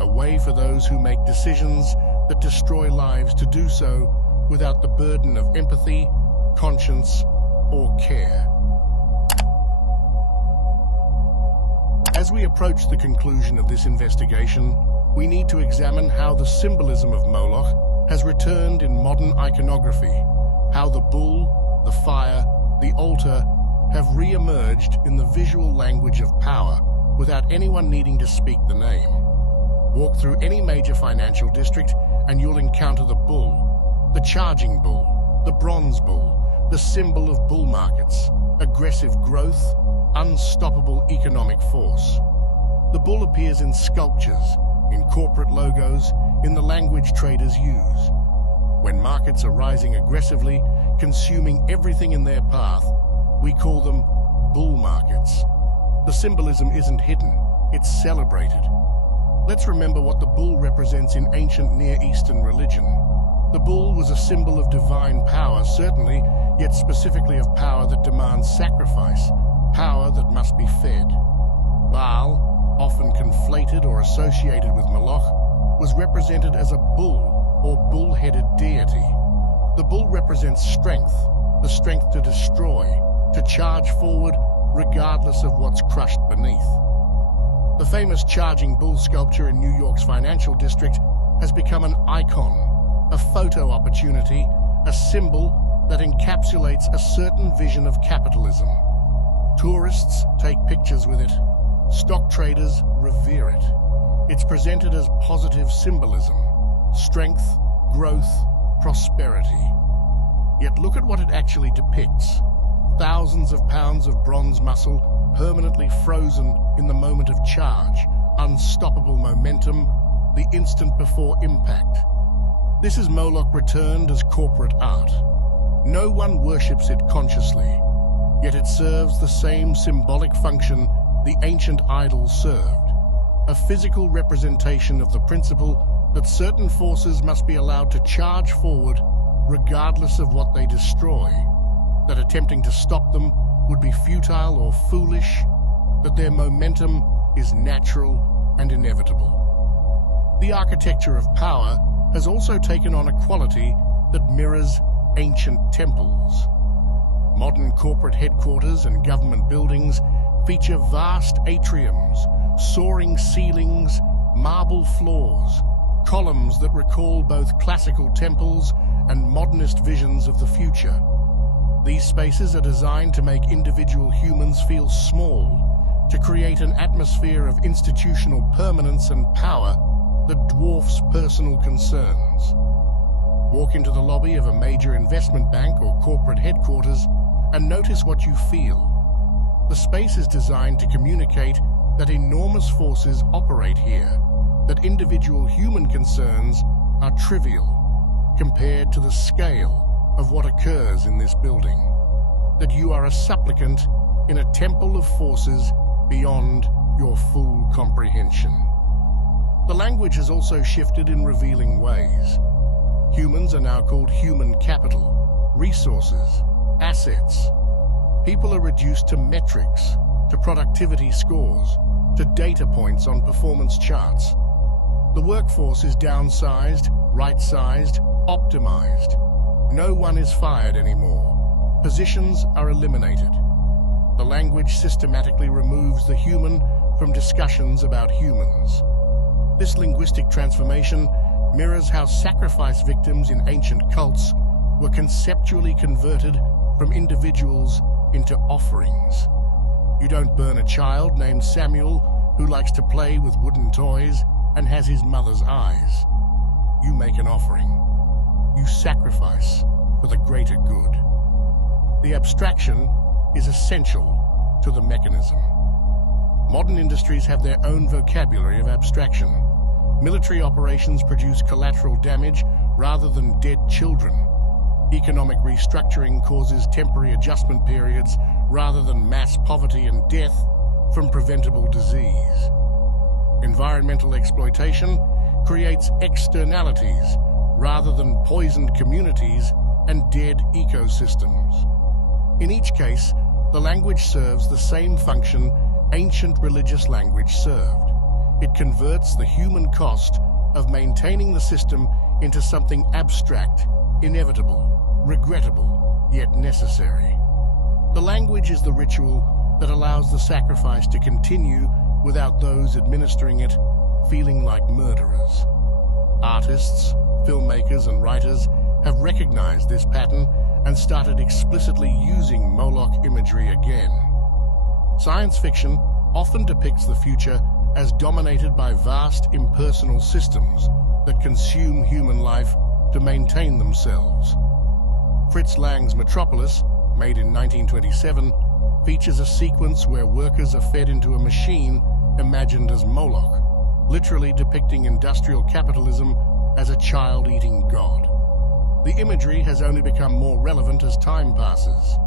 A way for those who make decisions that destroy lives to do so without the burden of empathy, conscience, or care. As we approach the conclusion of this investigation, we need to examine how the symbolism of Moloch has returned in modern iconography, how the bull, the fire, the altar have re-emerged in the visual language of power without anyone needing to speak the name. Walk through any major financial district and you'll encounter the bull, the charging bull, the bronze bull, the symbol of bull markets, aggressive growth, unstoppable economic force. The bull appears in sculptures, in corporate logos, in the language traders use. When markets are rising aggressively, consuming everything in their path, we call them bull markets. The symbolism isn't hidden, it's celebrated. Let's remember what the bull represents in ancient Near Eastern religion. The bull was a symbol of divine power, certainly, yet specifically of power that demands sacrifice, power that must be fed. Baal, often conflated or associated with Moloch, was represented as a bull or bull-headed deity. The bull represents strength, the strength to destroy, to charge forward regardless of what's crushed beneath. The famous charging bull sculpture in New York's financial district has become an icon, a photo opportunity, a symbol that encapsulates a certain vision of capitalism. Tourists take pictures with it. Stock traders revere it. It's presented as positive symbolism, strength, growth, prosperity. Yet look at what it actually depicts. Thousands of pounds of bronze muscle permanently frozen in the moment of charge, unstoppable momentum, the instant before impact. This is Moloch returned as corporate art. No one worships it consciously, yet it serves the same symbolic function the ancient idols served, a physical representation of the principle that certain forces must be allowed to charge forward regardless of what they destroy, that attempting to stop them would be futile or foolish, that their momentum is natural and inevitable. The architecture of power has also taken on a quality that mirrors ancient temples. Modern corporate headquarters and government buildings feature vast atriums, soaring ceilings, marble floors, columns that recall both classical temples and modernist visions of the future. These spaces are designed to make individual humans feel small, to create an atmosphere of institutional permanence and power that dwarfs personal concerns. Walk into the lobby of a major investment bank or corporate headquarters and notice what you feel. The space is designed to communicate that enormous forces operate here, that individual human concerns are trivial compared to the scale of what occurs in this building, that you are a supplicant in a temple of forces beyond your full comprehension. The language has also shifted in revealing ways. Humans are now called human capital, resources, assets. People are reduced to metrics, to productivity scores, to data points on performance charts. The workforce is downsized, right-sized, optimized. No one is fired anymore. Positions are eliminated. The language systematically removes the human from discussions about humans. This linguistic transformation mirrors how sacrifice victims in ancient cults were conceptually converted from individuals into offerings. You don't burn a child named Samuel who likes to play with wooden toys and has his mother's eyes. You make an offering. You sacrifice for the greater good. The abstraction is essential to the mechanism. Modern industries have their own vocabulary of abstraction. Military operations produce collateral damage rather than dead children. Economic restructuring causes temporary adjustment periods rather than mass poverty and death from preventable disease. Environmental exploitation creates externalities rather than poisoned communities and dead ecosystems. In each case, the language serves the same function ancient religious language served. It converts the human cost of maintaining the system into something abstract, inevitable, regrettable, yet necessary. The language is the ritual that allows the sacrifice to continue without those administering it feeling like murderers. Artists, filmmakers, and writers have recognized this pattern and started explicitly using Moloch imagery again. Science fiction often depicts the future as dominated by vast impersonal systems that consume human life to maintain themselves. Fritz Lang's Metropolis, made in 1927, features a sequence where workers are fed into a machine imagined as Moloch, literally depicting industrial capitalism as a child-eating god. The imagery has only become more relevant as time passes.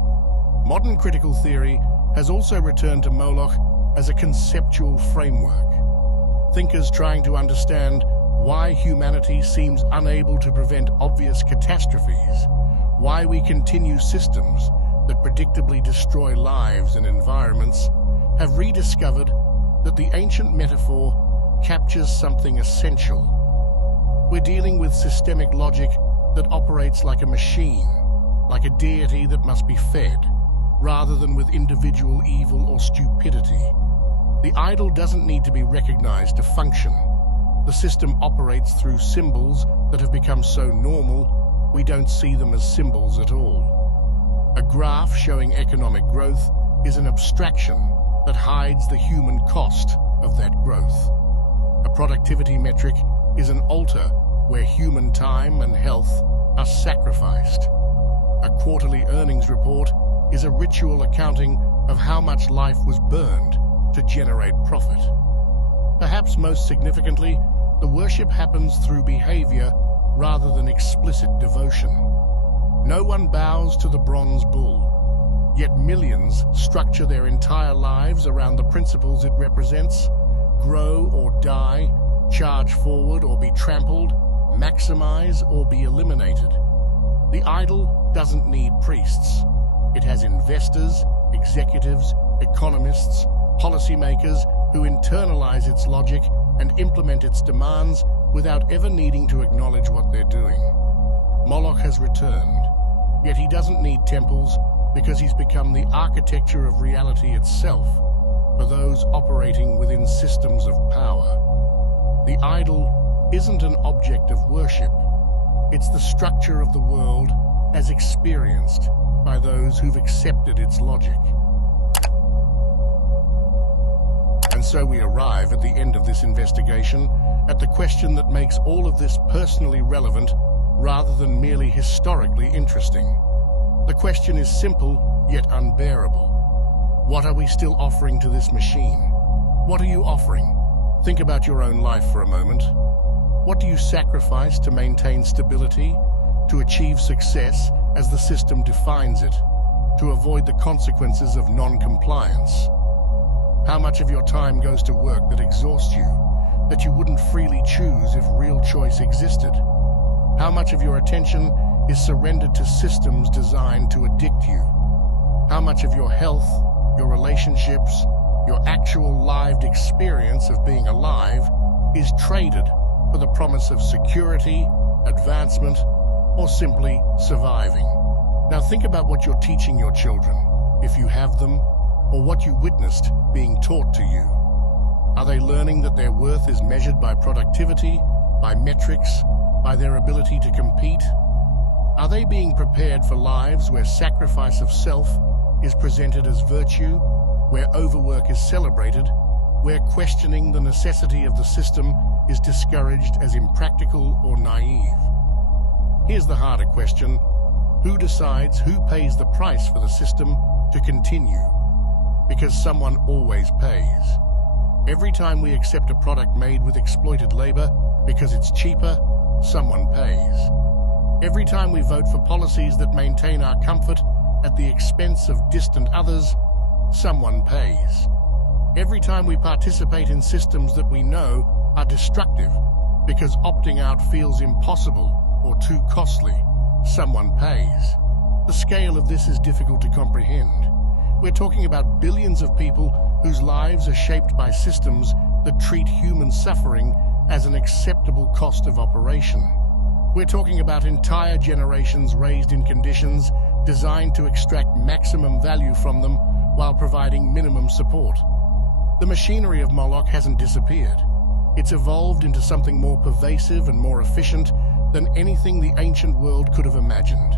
Modern critical theory has also returned to Moloch as a conceptual framework. Thinkers trying to understand why humanity seems unable to prevent obvious catastrophes, why we continue systems that predictably destroy lives and environments, have rediscovered that the ancient metaphor captures something essential. We're dealing with systemic logic that operates like a machine, like a deity that must be fed, rather than with individual evil or stupidity. The idol doesn't need to be recognized to function. The system operates through symbols that have become so normal, we don't see them as symbols at all. A graph showing economic growth is an abstraction that hides the human cost of that growth. A productivity metric is an altar where human time and health are sacrificed. A quarterly earnings report is a ritual accounting of how much life was burned to generate profit. Perhaps most significantly, the worship happens through behavior rather than explicit devotion. No one bows to the bronze bull, yet millions structure their entire lives around the principles it represents: grow or die, charge forward or be trampled, maximize or be eliminated. The idol doesn't need priests. It has investors, executives, economists, policymakers who internalize its logic and implement its demands without ever needing to acknowledge what they're doing. Moloch has returned, yet he doesn't need temples because he's become the architecture of reality itself for those operating within systems of power. The idol isn't an object of worship. It's the structure of the world as experienced by those who've accepted its logic. And so we arrive at the end of this investigation at the question that makes all of this personally relevant rather than merely historically interesting. The question is simple yet unbearable. What are we still offering to this machine? What are you offering? Think about your own life for a moment. What do you sacrifice to maintain stability, to achieve success as the system defines it, to avoid the consequences of non-compliance? How much of your time goes to work that exhausts you, that you wouldn't freely choose if real choice existed? How much of your attention is surrendered to systems designed to addict you? How much of your health, your relationships, your actual lived experience of being alive is traded for the promise of security, advancement, or simply surviving? Now think about what you're teaching your children, if you have them, or what you witnessed being taught to you. Are they learning that their worth is measured by productivity, by metrics, by their ability to compete? Are they being prepared for lives where sacrifice of self is presented as virtue, where overwork is celebrated, where questioning the necessity of the system is discouraged as impractical or naive? Here's the harder question. Who decides who pays the price for the system to continue? Because someone always pays. Every time we accept a product made with exploited labor because it's cheaper, someone pays. Every time we vote for policies that maintain our comfort at the expense of distant others, someone pays. Every time we participate in systems that we know are destructive because opting out feels impossible or too costly, someone pays. The scale of this is difficult to comprehend. We're talking about billions of people whose lives are shaped by systems that treat human suffering as an acceptable cost of operation. We're talking about entire generations raised in conditions designed to extract maximum value from them while providing minimum support. The machinery of MOLOCH hasn't disappeared. It's evolved into something more pervasive and more efficient than anything the ancient world could have imagined.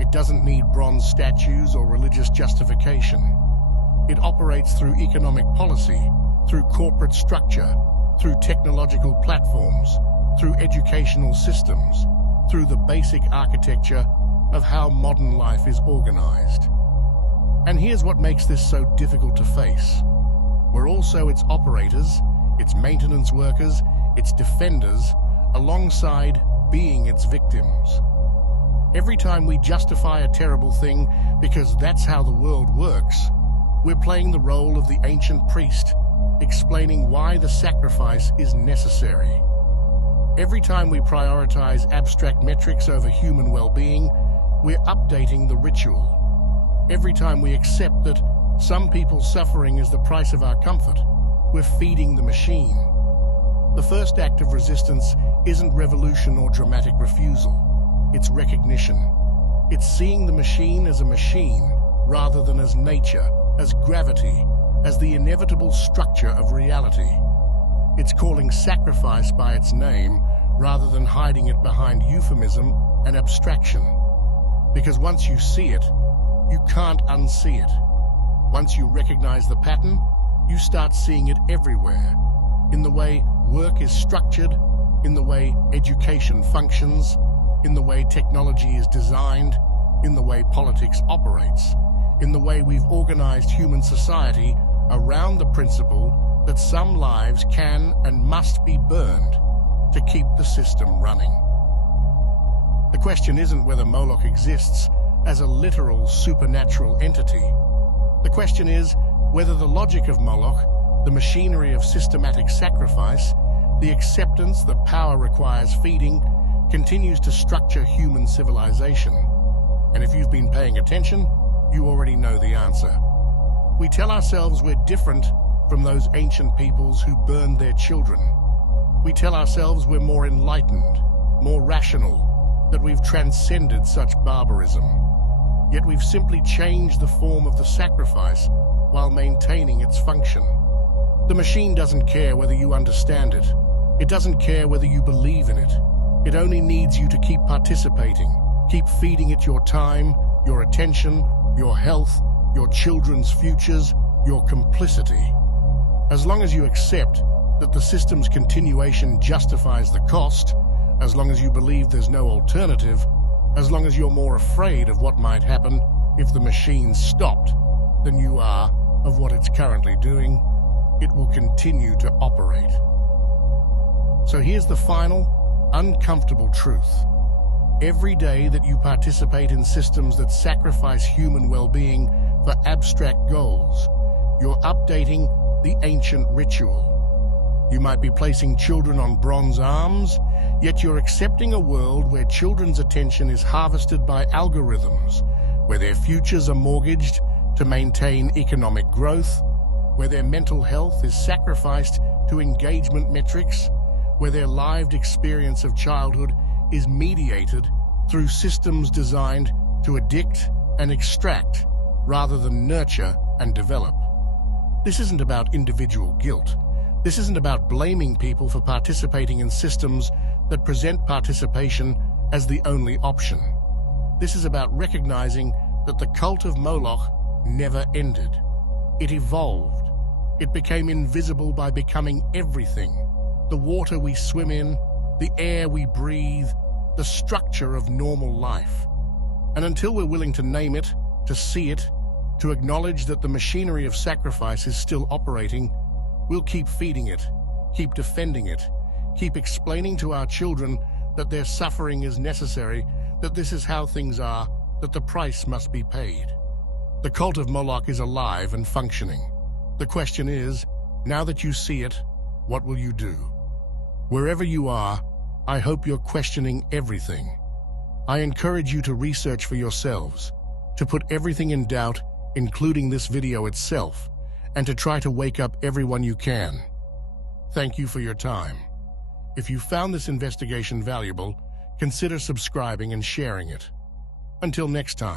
It doesn't need bronze statues or religious justification. It operates through economic policy, through corporate structure, through technological platforms, through educational systems, through the basic architecture of how modern life is organized. And here's what makes this so difficult to face. We're also its operators, its maintenance workers, its defenders, alongside being its victims. Every time we justify a terrible thing because that's how the world works, we're playing the role of the ancient priest, explaining why the sacrifice is necessary. Every time we prioritize abstract metrics over human well-being, we're updating the ritual. Every time we accept that some people's suffering is the price of our comfort, we're feeding the machine. The first act of resistance isn't revolution or dramatic refusal. It's recognition. It's seeing the machine as a machine rather than as nature, as gravity, as the inevitable structure of reality. It's calling sacrifice by its name rather than hiding it behind euphemism and abstraction. Because once you see it, you can't unsee it. Once you recognize the pattern, you start seeing it everywhere. In the way work is structured, in the way education functions, in the way technology is designed, in the way politics operates, in the way we've organized human society around the principle that some lives can and must be burned to keep the system running. The question isn't whether MOLOCH exists as a literal supernatural entity. The question is whether the logic of MOLOCH, the machinery of systematic sacrifice, the acceptance that power requires feeding, continues to structure human civilization. And if you've been paying attention, you already know the answer. We tell ourselves we're different from those ancient peoples who burned their children. We tell ourselves we're more enlightened, more rational, that we've transcended such barbarism. Yet we've simply changed the form of the sacrifice while maintaining its function. The machine doesn't care whether you understand it. It doesn't care whether you believe in it. It only needs you to keep participating, keep feeding it your time, your attention, your health, your children's futures, your complicity. As long as you accept that the system's continuation justifies the cost, as long as you believe there's no alternative, as long as you're more afraid of what might happen if the machine stopped than you are of what it's currently doing, it will continue to operate. So here's the final, uncomfortable truth. Every day that you participate in systems that sacrifice human well-being for abstract goals, you're updating the ancient ritual. You might be placing children on bronze arms, yet you're accepting a world where children's attention is harvested by algorithms, where their futures are mortgaged to maintain economic growth, where their mental health is sacrificed to engagement metrics, where their lived experience of childhood is mediated through systems designed to addict and extract rather than nurture and develop. This isn't about individual guilt. This isn't about blaming people for participating in systems that present participation as the only option. This is about recognizing that the cult of Moloch never ended. It evolved. It became invisible by becoming everything. The water we swim in, the air we breathe, the structure of normal life. And until we're willing to name it, to see it, to acknowledge that the machinery of sacrifice is still operating, we'll keep feeding it, keep defending it, keep explaining to our children that their suffering is necessary, that this is how things are, that the price must be paid. The cult of Moloch is alive and functioning. The question is, now that you see it, what will you do? Wherever you are, I hope you're questioning everything. I encourage you to research for yourselves, to put everything in doubt, including this video itself, and to try to wake up everyone you can. Thank you for your time. If you found this investigation valuable, consider subscribing and sharing it. Until next time.